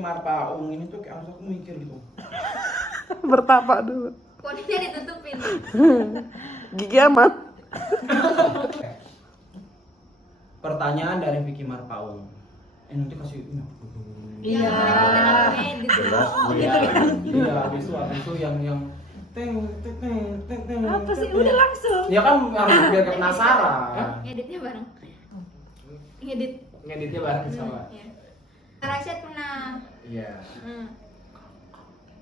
Marpaung ini tuh kayak harus aku mikir gitu. Bertapa dulu. Poninya ditutupin. Gigi aman. Pertanyaan dari Vicky Marpaung. Nanti kasih ini. Yang kita langsung edit. Jelas Oh, nih gitu ya. kan. Iya, habis itu yang teng. Apa sih? Udah langsung. Ya kan harus biar kayak penasaran. Editnya bareng. Ngedit. Ngeditnya bareng sama. Iya. Rasyad pernah. Iya.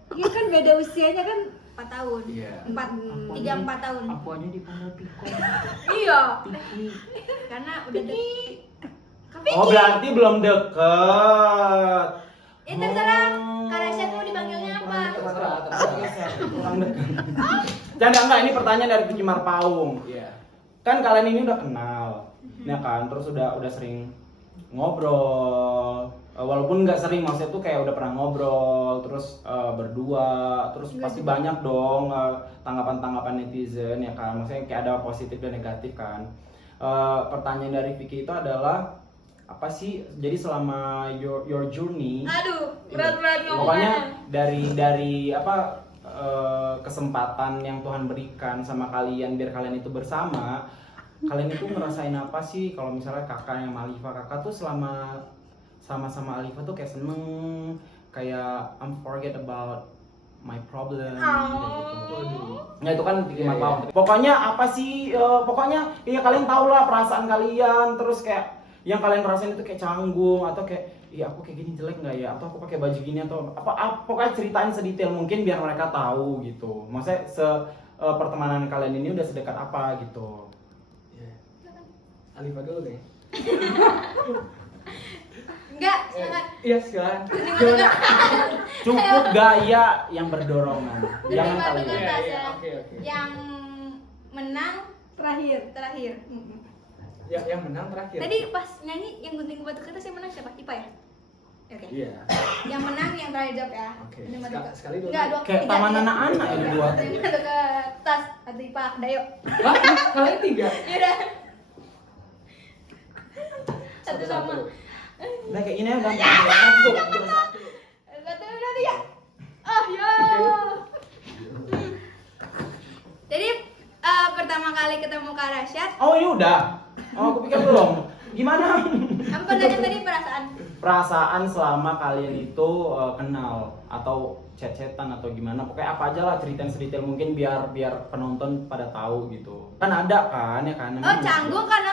Iya kan beda usianya kan 4 tahun. Iya. 3-4 tahun. Aku aja dipanggil Piko. Iya. Karena udah Tapi Oh, berarti belum deket. ya terserah. Kak Rasyad mau dipanggilnya apa? Terserah. Kurang deket. Jangan enggak, ini pertanyaan dari Vicky Marpaung. Iya. Kan kalian ini udah kenal, ya kan? Terus udah sering ngobrol. Walaupun nggak sering, maksudnya tuh kayak udah pernah ngobrol, terus berdua, terus pasti banyak dong tanggapan-tanggapan netizen, ya kan? Maksudnya kayak ada positif dan negatif kan. Pertanyaan dari Vicky itu adalah apa sih? Jadi selama your journey, Aduh, berat-berat pokoknya ngomongannya. dari apa kesempatan yang Tuhan berikan sama kalian biar kalian itu bersama, kalian itu ngerasain apa sih? Kalau misalnya kakak yang Alifa, kakak tuh selama sama Alifa tuh kayak seneng, kayak forget about my problem gitu. Nah itu kan bikin Marpaung. Pokoknya apa sih? Pokoknya ya kalian tau lah perasaan kalian. Terus kayak yang kalian rasain itu kayak canggung atau kayak, iya aku kayak gini jelek nggak ya? Atau aku pakai baju gini atau apa? Pokoknya ceritain sedetail mungkin biar mereka tahu gitu. Maksudnya pertemanan kalian ini udah sedekat apa gitu. Alifa dulu deh. Enggak, silakan. Iya silakan. Cukup gaya yang berdorongan. Jangan Terima kalian. dengan tas ya. Oke. Yang menang terakhir. Ya, yang menang terakhir. Tadi pas nyanyi yang gunting batu kertas yang menang siapa? Ipa ya? Oke. Iya. Yang menang yang terakhir jawab ya. Oke. Gunting batu kertas. Sekali dulu. Enggak, dua. Kayak tiga, taman tiga. anak-anak ini buat. Gunting batu kertas atau Ipa, Dayo. Wah, kalian 3. Yaudah. Satu sama. Nah kayak ini ya gampang. Satu udah 3. Oh ya. Jadi pertama kali ketemu Kak Rasyad, Oh ini udah. Oh aku pikir belum. Gimana? apa nanya tadi perasaan? Perasaan selama kalian itu kenal atau chat-chatan atau gimana? Pokoknya apa aja lah, ceritain sedetail mungkin biar penonton pada tahu gitu. Kan ada kan ya kan? Oh canggung karena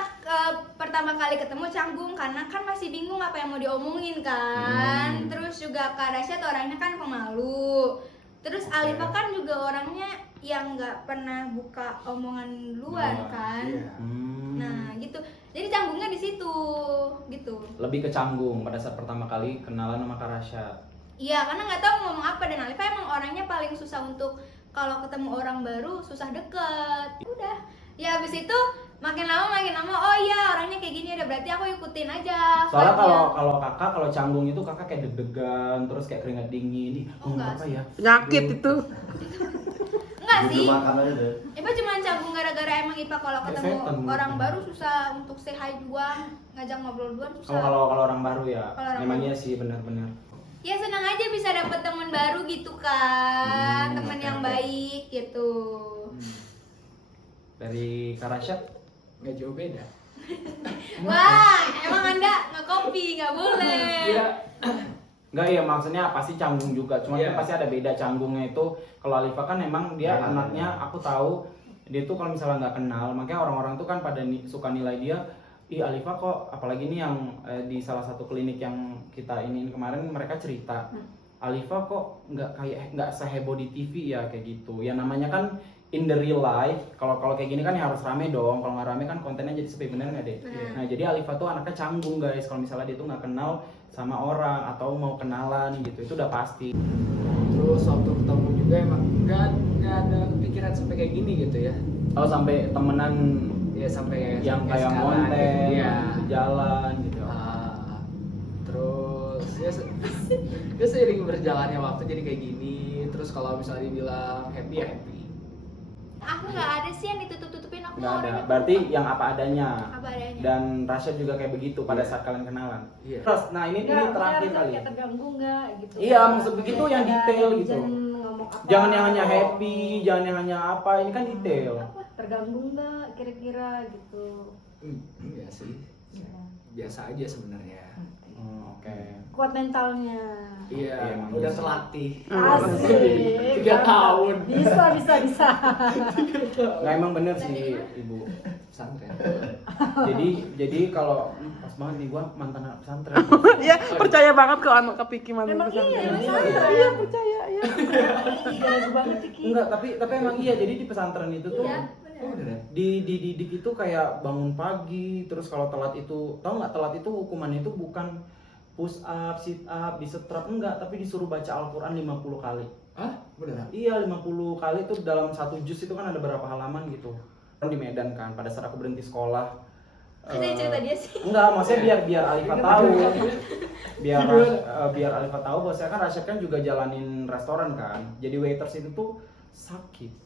pertama kali ketemu canggung karena kan masih bingung apa yang mau diomongin kan. Terus juga Kak Rasyad orangnya kan pemalu. Terus Alifa kan juga orangnya yang nggak pernah buka omongan luar kan. Iya. Nah gitu. Jadi canggungnya di situ gitu. Lebih ke canggung pada saat pertama kali kenalan sama Kak Rasyad. Iya karena nggak tahu ngomong apa dan Alifa emang orangnya paling susah untuk kalau ketemu orang baru susah deket. Udah. Ya habis itu makin lama oh iya orangnya kayak gini udah berarti aku ikutin aja. Soalnya vibe-nya. kalau kakak kalau canggung itu kakak kayak deg-degan terus kayak keringat dingin. Ih, Oh, enggak apa sih. ya? Penyakit itu. Enggak sih. Makan aja deh. Ipa cuma canggung gara-gara emang Ipa kalau Kayak ketemu setan, orang bukan? baru susah untuk say hi doang, ngajak ngobrol doang Oh susah. kalau orang baru ya. Kalau orang Memang baru. iya sih benar-benar. Ya senang aja bisa dapet teman baru gitu kan, teman oke, yang oke. baik gitu. Dari Kak Rasyad Nggak jauh beda. Wah, emang anda nge-copy nggak boleh. Iya. Enggak ya maksudnya pasti canggung juga, cuma Iya. kan pasti ada beda canggungnya itu. Kalau Alifa kan emang dia Iya, anaknya, iya. aku tahu dia tuh kalau misalnya nggak kenal, makanya orang-orang tuh kan pada suka nilai dia. Ih Alifa kok, apalagi nih yang di salah satu klinik yang kita iniin kemarin mereka cerita, Alifa kok nggak seheboh di TV ya kayak gitu. Ya namanya kan in the real life, kalau kayak gini kan ya harus rame dong. Kalau nggak rame kan kontennya jadi sepi, bener nggak deh? Bener. Nah jadi Alifa tuh anaknya canggung guys. Kalau misalnya dia tuh nggak kenal sama orang atau mau kenalan gitu, itu udah pasti. Terus waktu ketemu juga emang nggak ada kepikiran sampai kayak gini gitu ya. Oh sampai temenan Ya sampai yang kayak sekarang monte gitu, ya. di jalan gitu. Terus ya seiring berjalannya waktu jadi kayak gini. Terus kalau misalnya dibilang happy ya happy. Aku nggak ada sih yang ditutup-tutupin, aku Nggak ada. orangnya Berarti kompak. yang apa adanya. Apa adanya. Dan Rashad juga kayak begitu pada saat kalian kenalan. Iya. Terus, nah ini terakhir kali. Kayak terganggu nggak gitu. Iya, maksud begitu yang Ada detail gitu. netizen ngomong apa. Jangan yang hanya happy, jangan yang hanya apa. Ini kan detail. Apa? Terganggu nggak kira-kira gitu. Iya sih. Biasa aja sebenarnya. Oh, oke. Kuat mentalnya. Iya, emang udah iya. terlatih. Asik. 3 tahun. Bisa. Nggak, emang bener sih Ibu. Pesantren. Jadi kalau pas banget nih gua mantan anak pesantren. Ya, percaya banget kok anak kepiki mantan Memang pesantren. iya, Iya, percaya ya. Gak banget sih Ki. Enggak, tapi emang iya. Jadi di pesantren itu tuh Iya, Oh, benar. beneran? dididik itu kayak bangun pagi, terus kalau telat itu, tau nggak, telat itu hukumannya itu bukan push up, sit up, disetrap, enggak, tapi disuruh baca Al-Quran 50 kali. Hah? Beneran? Iya, 50 kali itu dalam satu juz itu kan ada berapa halaman gitu. Kan di Medan kan, pada saat aku berhenti sekolah. Ada cerita dia sih. Enggak, maksudnya biar Alifa tahu. Biar Alifa tahu bahwa saya kan Rashad kan juga jalanin restoran kan. Jadi waiters itu tuh sakit.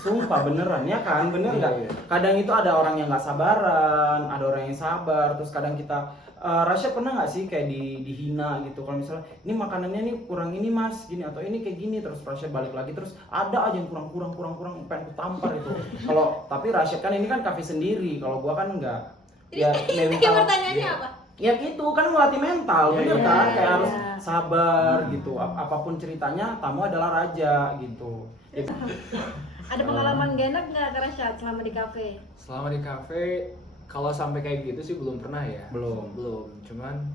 Sumpah beneran ya kan, bener nggak? Iya. Kadang itu ada orang yang nggak sabaran, ada orang yang sabar, terus kadang kita Rashad pernah nggak sih kayak dihina gitu kalau misalnya ini makanannya nih kurang ini mas gini atau ini kayak gini, terus Rashad balik lagi terus ada aja yang kurang pengen ku tampar itu. Kalau tapi Rashad kan ini kan kafe sendiri, kalau gua kan enggak. Ya Ini pertanyaannya apa? Ya gitu kan melatih mental, Iya, bener iya, kan? iya, Kayak iya. harus sabar gitu. Apapun ceritanya, tamu adalah raja gitu. Ada pengalaman gak enak nggak Kak Rashad selama di kafe? Selama di kafe, kalau sampai kayak gitu sih belum pernah ya. Belum. Cuman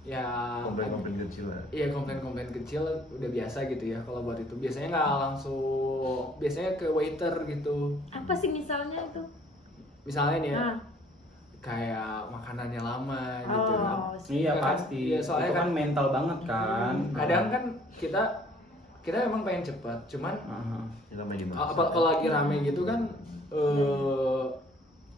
ya komplain kecil lah. iya komplain kecil udah biasa gitu ya kalau buat itu. Biasanya nggak langsung, biasanya ke waiter gitu. Apa sih misalnya itu? Misalnya nih ya, Nah, kayak makanannya lama gitu. oh, Iya Kan, pasti. iya, soalnya itu kan kan- mental banget kan. Kadang kan kita emang pengen cepat, cuman Aha. Kita main di mana? kalau lagi rame gitu kan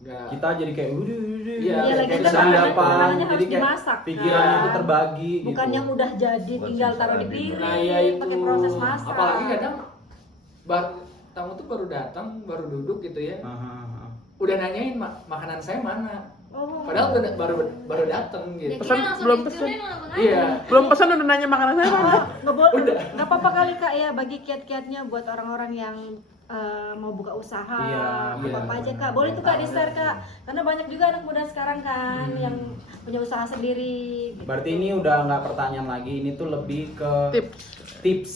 nggak. Kita jadi kayak udah Iya, Iya, lagi kayak kan kesandapan. makanannya Jadi harus kayak dimasak, pikirannya kan? itu terbagi bukan gitu. yang udah jadi Buat tinggal sisa taruh di di piring, Nah ya itu. pakai proses masak. Apalagi kadang tamu tuh baru datang, baru duduk gitu ya. Aha. Udah nanyain makanan saya mana. Oh. Padahal baru datang Dia gitu. Pesan, kira langsung belum dicurin pesen. langsung Iya. aja. Belum pesan udah nanya makanan saya mana? Nggak boleh, nggak apa-apa kali Kak ya bagi kiat-kiatnya buat orang-orang yang mau buka usaha, Iya, apa iya. aja Kak. Boleh tuh Kak di share Kak, karena banyak juga anak muda sekarang kan yang punya usaha sendiri. Gitu. Berarti ini udah nggak pertanyaan lagi, ini tuh lebih ke tips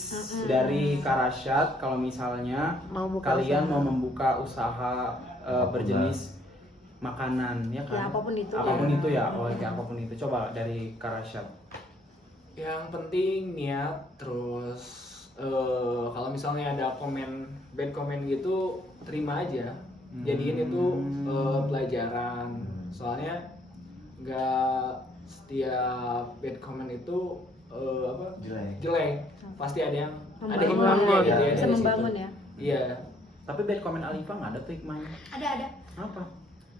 dari Kak Rashad kalau misalnya Mau buka kalian usaha. mau membuka usaha berjenis makanan ya kan? Ya, apapun itu Apapun ya. itu ya. Oh, oke, apapun itu. Coba dari Kak Rashad. Yang penting niat, terus kalau misalnya ada bad komen gitu terima aja. Jadiin itu pelajaran. Soalnya nggak setiap bad comment itu jelek. Pasti ada Membangun. hikmahnya gitu ya. Bisa dari membangun situ. ya. Iya. Tapi bad comment Alifa nggak ada tuh hikmahnya. Ada. Apa?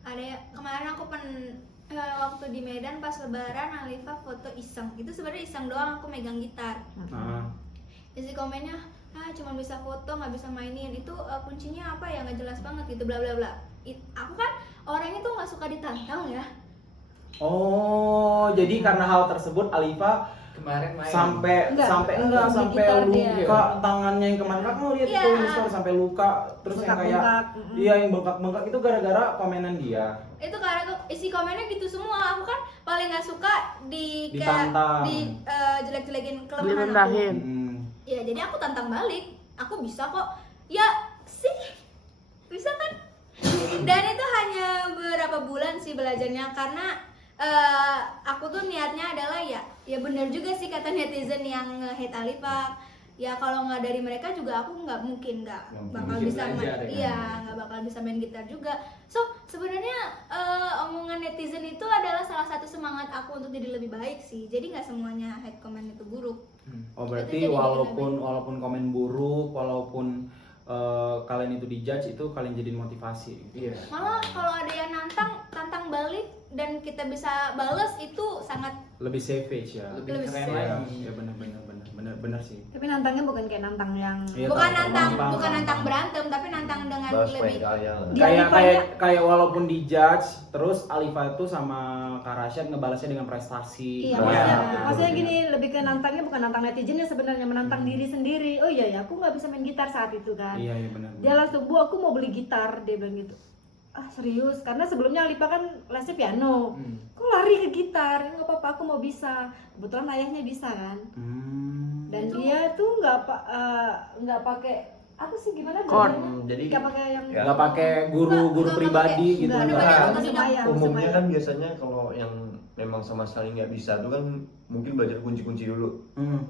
Ada ya. Kemarin aku waktu di Medan pas lebaran Alifa foto iseng. Itu sebenarnya iseng doang, aku megang gitar. Nah, Isi komennya, cuma bisa foto nggak bisa mainin, itu kuncinya apa ya, nggak jelas banget gitu, bla bla bla. Aku kan orangnya tuh nggak suka ditantang ya. oh, jadi karena hal tersebut Alifa Kemarin main. sampai Enggak, sampai gitar luka dia. tangannya yang kemarin kan mau lihat Iya. itu Insta sampai luka terus yang kayak Bengkak-bengkak. iya yang bengkak-bengkak itu gara-gara komenan dia. Itu karena tuh isi komennya gitu semua. Aku kan paling nggak suka di Ditantang. jelek-jelekin kelemahan aku. Direndahin. Ya jadi aku tantang balik. Aku bisa kok. Ya sih, bisa kan? Dan itu hanya beberapa bulan sih belajarnya karena aku tuh niatnya adalah ya benar juga sih kata netizen yang nge-hate Alifa. Ya kalau nggak dari mereka juga aku nggak mungkin bakal mungkin bisa main, belajar ya. iya nggak bakal bisa main gitar juga. So sebenarnya omongan netizen itu adalah salah satu semangat aku untuk jadi lebih baik sih. Jadi nggak semuanya hate comment itu buruk. Oh Itu berarti jadi walaupun komen buruk, walaupun kalian itu dijudge itu kalian jadiin motivasi. Iya. Malah kalau ada yang tantang balik balik dan kita bisa bales itu sangat Lebih savage ya. Lebih Lebih keren savage. lagi. Ya benar sih. Tapi nantangnya bukan kayak nantang yang Iya, bukan tahu, nantang paham, bukan paham, nantang paham. berantem tapi nantang dengan Bahas lebih main kalian lah. Dia Kayak Alifa kayak walaupun dijudge terus Alifa itu sama Kak Rashad ngebalasnya dengan prestasi. Iya, Nah, maksudnya betul. gini, lebih ke nantangnya bukan nantang netizennya sebenarnya, menantang diri sendiri. Oh iya ya, aku nggak bisa main gitar saat itu kan. Iya, benar. Dia langsung, Bu, aku mau beli gitar, dia bilang gitu. Ah serius, karena sebelumnya Alifa kan lesnya piano. Kok lari ke gitar? Nggak apa-apa, aku mau bisa. Kebetulan ayahnya bisa kan. Dan dia tuh nggak pakai apa sih gimana Chord. belajarnya? Jadi Nggak pakai yang Nggak pakai guru Nggak pribadi pakai. gitu. Nggak, Bener-bener Nggak. langsung sama ayah, sama umumnya ayah. kan biasanya kalau yang memang sama sekali nggak bisa tuh kan mungkin belajar kunci-kunci dulu.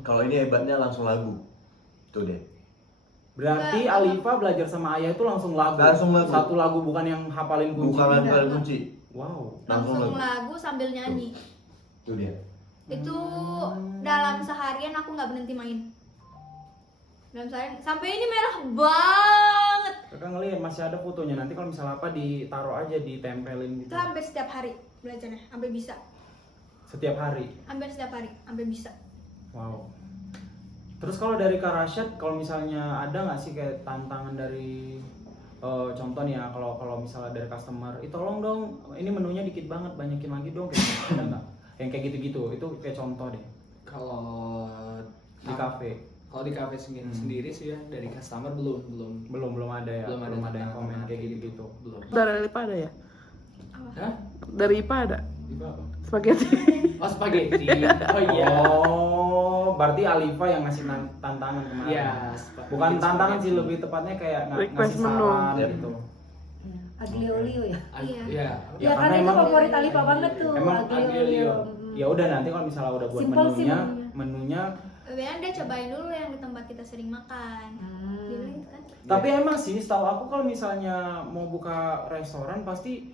Kalau ini hebatnya langsung lagu. Tuh deh. Berarti Nggak. Alifa belajar sama ayah itu langsung lagu. Langsung lagu. Satu lagu bukan yang hafalin kunci. Bukan Tidak. hafal kunci. Wow. langsung lagu sambil nyanyi. Tuh dia. Itu dalam seharian aku nggak berhenti main. Dalam seharian sampai ini merah banget. Kakak ngeliat masih ada fotonya, nanti kalau misalnya apa ditaruh aja, ditempelin gitu. Itu hampir setiap hari belajarnya, sampai bisa. Setiap hari. Hampir setiap hari, sampai bisa. Wow. Terus kalau dari Kak Rashad, kalau misalnya ada nggak sih kayak tantangan dari contoh nih ya, kalau misalnya dari customer, tolong dong, ini menunya dikit banget, banyakin lagi dong, kayak gitu. Ada nggak? Yang kayak gitu-gitu, itu kayak contoh deh Kalau di kafe. Kalau di kafe sendiri sih ya dari customer Belum ada ya, belum ada yang komen kayak gitu-gitu. belum. Dari IPA ada ya? Hah? Dari IPA ada? Itu apa? Spaghetti. Oh spaghetti. Oh iya. Oh, berarti Alifa yang ngasih tantangan kemarin. Iya. Bukan tantangan sih, lebih tepatnya kayak Request ngasih menu. saran Iya. gitu. Aglio olio ya. Iya. Iya. Ya, karena itu emang- favorit Alifa banget tuh. Emang aglio olio. Ya udah, nanti kalau misalnya udah buat Simple sih menunya. Biasanya dia cobain dulu yang di tempat kita sering makan. Dia bilang gitu kan. Tapi emang sih, setahu aku kalau misalnya mau buka restoran pasti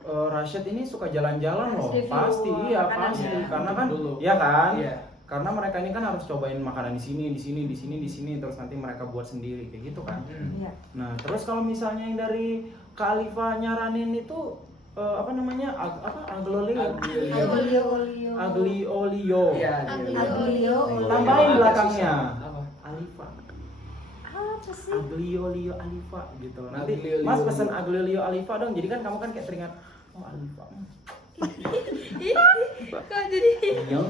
Rashad ini suka jalan-jalan loh, Harus review pasti, iya makanan pasti, ya. karena kan, Dulu. ya kan, Iya. karena mereka ini kan harus cobain makanan di sini, terus nanti mereka buat sendiri kayak gitu kan. Iya. Nah, terus kalau misalnya yang dari Kak Alifa nyaranin itu apa namanya, aglio Aglio olio. olio. Iya. Aglio olio. Tambahin belakangnya. Apa? Alifa. Apa sih? Aglio olio Alifa gitu. Nanti Aglio olio. Mas pesen aglio olio Alifa dong. Jadi kan kamu kan kayak teringat, oh Alifa. Kok jadi Iya.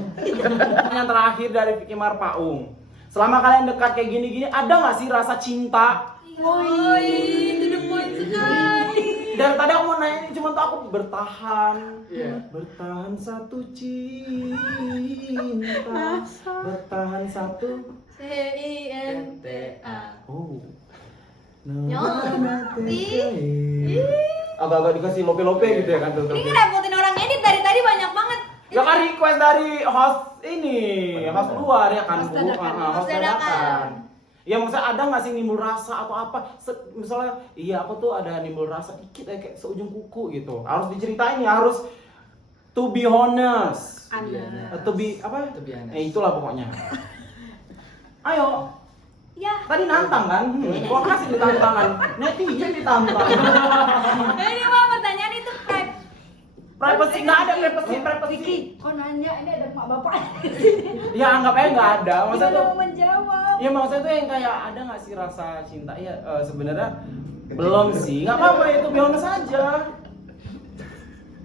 Yang terakhir dari Fikimar Paung. Selama kalian dekat kayak gini-gini, ada nggak sih rasa cinta? Woi, to the point sekali. Dari tadi aku mau nanya ini, cuma tuh aku bertahan. Iya. Bertahan satu cinta. Bertahan satu. CINTA. Oh. Ih. Agak-agak dikasih lope-lope gitu ya kan tuh. Ini ngerepotin orang edit dari tadi banyak banget. Ya kan request dari host ini, host luar ya kan, Host Bu. dadakan. Host Host dadakan. dadakan. Ya maksudnya ada nggak sih nimbul rasa atau apa? Misalnya, iya aku tuh ada nimbul rasa dikit kayak seujung kuku gitu. Harus diceritain ya, harus to be honest. To be apa? To be honest. Itulah pokoknya. Ayo, Ya. tadi nantang kan? Gua kasih nih tantangan. Netizen ditantang. Ini mah pertanyaan itu Privacy nggak ada, privacy. Kok nanya ini ada emak bapak? Ya anggap aja nggak ada. Maksudnya Gimana tuh, mau menjawab? ya maksudnya tuh yang kayak ada nggak sih rasa cinta? Ya sebenarnya belum sih. Nggak apa-apa, itu biasa saja.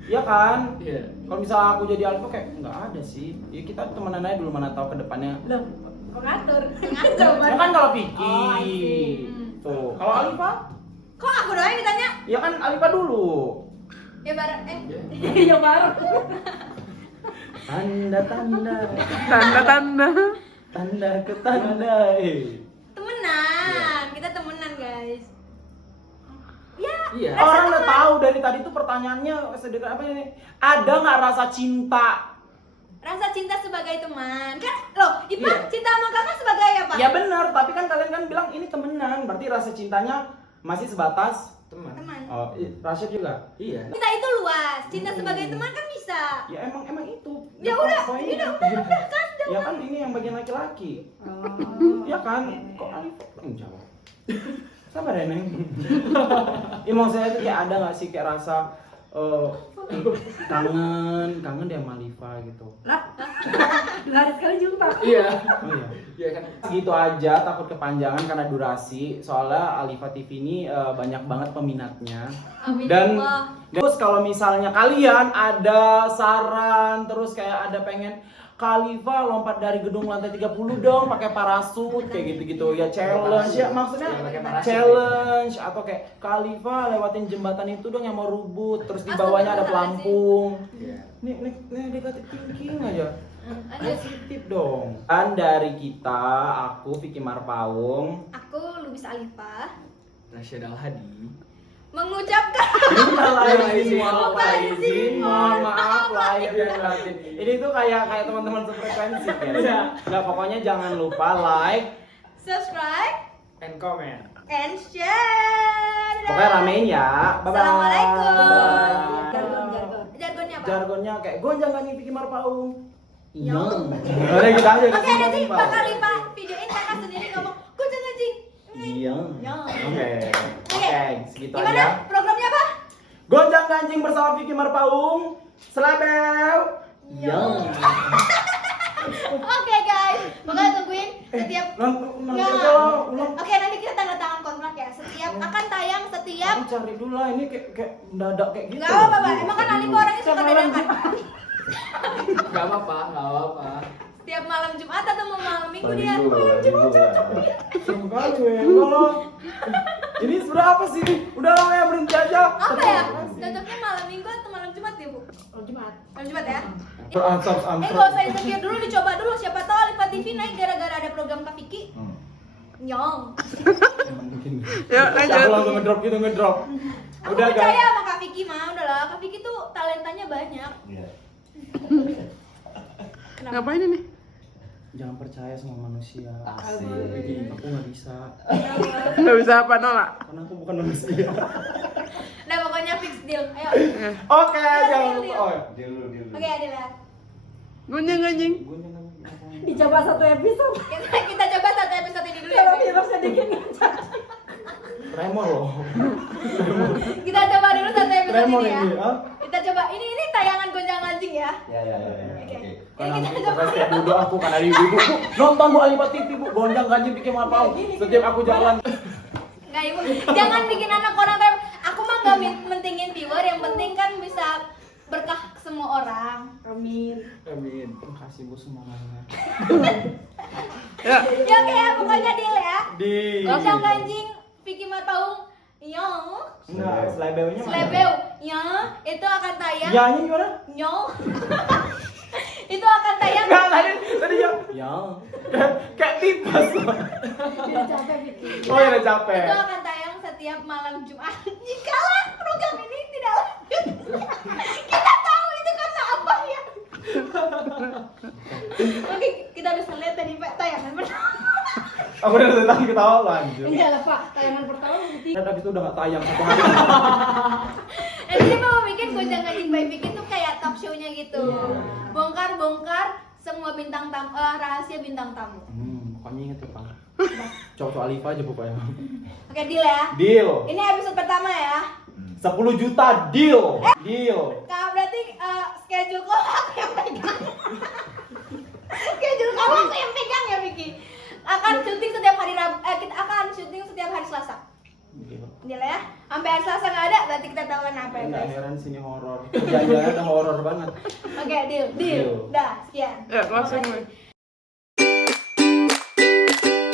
Ya kan? Iya. Kalau misalnya aku jadi Alfa kayak nggak ada sih. Ya kita temenan aja dulu, mana tahu ke depannya. Loh, kok ngatur? Ya kan kalau Vicky. Oh, I see. Tuh, kalau Alifa? Kok aku doang yang ditanya? Ya kan Alifa dulu. Ya bareng Ya baru. Tanda-tanda, Tanda-tanda. tanda ke tanda. temenan. Kita temenan, guys. Ya. Iya. Orang udah tahu dari tadi tuh pertanyaannya sedekat apa ini? Ada nggak rasa cinta? Rasa cinta sebagai teman. Kan loh, Ipa Iya. cinta sama kakak sebagai apa? Ya benar, tapi kan kalian kan bilang ini temenan, berarti rasa cintanya masih sebatas. Teman. Teman. Oh, Rashid juga. Iya. Cinta itu luas. Cinta sebagai teman kan bisa. Ya emang itu. Ya udah, Poinnya. udah kan. Ya kan ini yang bagian laki-laki. Oh. Ya kan? Kok Alif jawab? Sabar ya Neng. Ya maksudnya itu kayak ada nggak sih kayak rasa kangen dia sama Liva gitu. Lah, 2 hari sekali jumpa. Iya. Oh iya. Iya kan. Segitu aja, takut kepanjangan karena durasi. Soalnya Alifa TV ini banyak banget peminatnya. Amin. Dan Allah. terus kalau misalnya kalian ada saran terus kayak ada pengen Khalifa lompat dari gedung lantai 30 dong pakai parasut kayak gitu-gitu ya challenge ya maksudnya Iya, pakai parasut. challenge atau kayak Khalifa lewatin jembatan itu dong yang mau rubut terus di bawahnya ada pelampung. Iya. Nih negatif thinking aja. Lanjut. Positif dong. Dan dari kita, aku Vicky Marpaung Aku Lubis Alifa Rasyid Al-Hadi. mengucapkan minta izin, mohon maaf lahir dan batin. Ini tuh kayak teman-teman sefrekuensi ya. Iya. Nggak, pokoknya jangan lupa like. subscribe And comment. and share. Pokoknya ramein ya. Bye bye. Assalamualaikum. Jargon. Jargonnya apa? Jargonnya kayak gonjang ganjing Vicky Marpaung. Iya. Udah gitu aja. Oke, nanti bakal Lipa videoin kakak sendiri ngomong kucing kucing. Iya. Iya. Oke, segitu Gimana? aja. Programnya apa? Gonjang ganjing bersama Vicky Marpaung. Selebel. Iya. Oke guys, pokoknya tungguin setiap Ulang. Oke, nanti kita tanda tangan kontrak ya. Setiap akan tayang setiap Aku cari dulu lah ini kayak mendadak kayak gitu. Gak apa-apa, Pak. Emang kan Alifa orangnya suka dadakan. Gak apa-apa, gak apa-apa. Setiap malam Jumat atau mau malam Minggu Malam dia. minggu lah. Serem kali gue. Kalau ini sebenarnya apa sih? Udah lah ya berhenti aja. Apa ya? Cocoknya malam Minggu atau malam Jumat ya, Bu? Jumat. Malam Jumat ya? Ansap. Gak usah insecure dulu, dicoba dulu. Siapa tahu Alifa TV naik gara-gara ada program Kak Vicky. Nyong. Yuk Aku lanjut. langsung ngedrop. Aku Udah percaya guys. sama Kak Vicky mah, udahlah. Kak Vicky tuh talentanya banyak. Iya. Ngapain ini? Jangan percaya sama manusia. Asik. Aku nggak bisa. Nggak bisa apa nolak? Karena aku bukan manusia. Nah, pokoknya fix deal. Ayo. Oke, jangan lupa. Oh, ya. Dulu. Oke, Adil ya. Gunjing gunjing. Gue nyanyi apa? Dicoba 1 episode. Kita coba satu episode ini dulu ya. Kalau virusnya dikit Tremor loh. Kita coba dulu satu episode Tremor ini ya. ini. Ah? Kita coba. Ini tayangan gonjang ganjing ya. Ya. Oke. Oke. Karena Ini aku kita coba. setiap duduk aku karena ibu nonton Bu Alifa TV Bu gonjang ganjing bikin Marpaung. Setiap aku jalan. Nggak, Ibu. Jangan bikin anak orang kayak aku mah nggak mentingin viewer, yang penting kan bisa berkah ke semua orang. Amin. Amin. Terima kasih Bu semuanya. Ya. Ya oke ya, pokoknya deal ya. Di Gonjang ganjing Vicky Marpaung. Yo. Enggak, selebelnya mana? Slebeu. Ya, itu akan tayang. Ya-nya gimana? Nyong. Itu akan tayang. Enggak, tadi ya. Kayak tipas. Udah capek Vicky. Oh ya udah capek. Itu akan tayang setiap malam Jumat. Jikalau program ini tidak lanjut, kita tahu itu karena apa ya. Oke, kita bisa lihat tadi Pak tayangan pertama. Aku udah datang ketawa lanjut. Enggak lah Pak, tayangan pertama nanti. Dan habis itu udah gak tayang satu hari. Jadi mau bikin gonjang ganjing by Vicky itu kayak talk show-nya gitu. Bongkar-bongkar semua bintang tamu, rahasia bintang tamu. Pokoknya inget ya Pak. Cowok Alifa aja pokoknya. Oke, deal ya. Deal. Ini episode pertama ya. 10 juta deal. Deal. Kak, berarti schedule kok aku yang pegang. Schedule kamu aku yang pegang ya, Vicky. Akan syuting setiap hari kita akan syuting setiap hari Selasa. Deal. Deal ya. Sampai hari Selasa nggak ada, berarti kita tahu kan apa ya, Enggak guys. heran sini horor. Jangan-jangan udah horor banget. Oke, deal. Deal. Dah, sekian. Ya, closing Terima kasih. gue.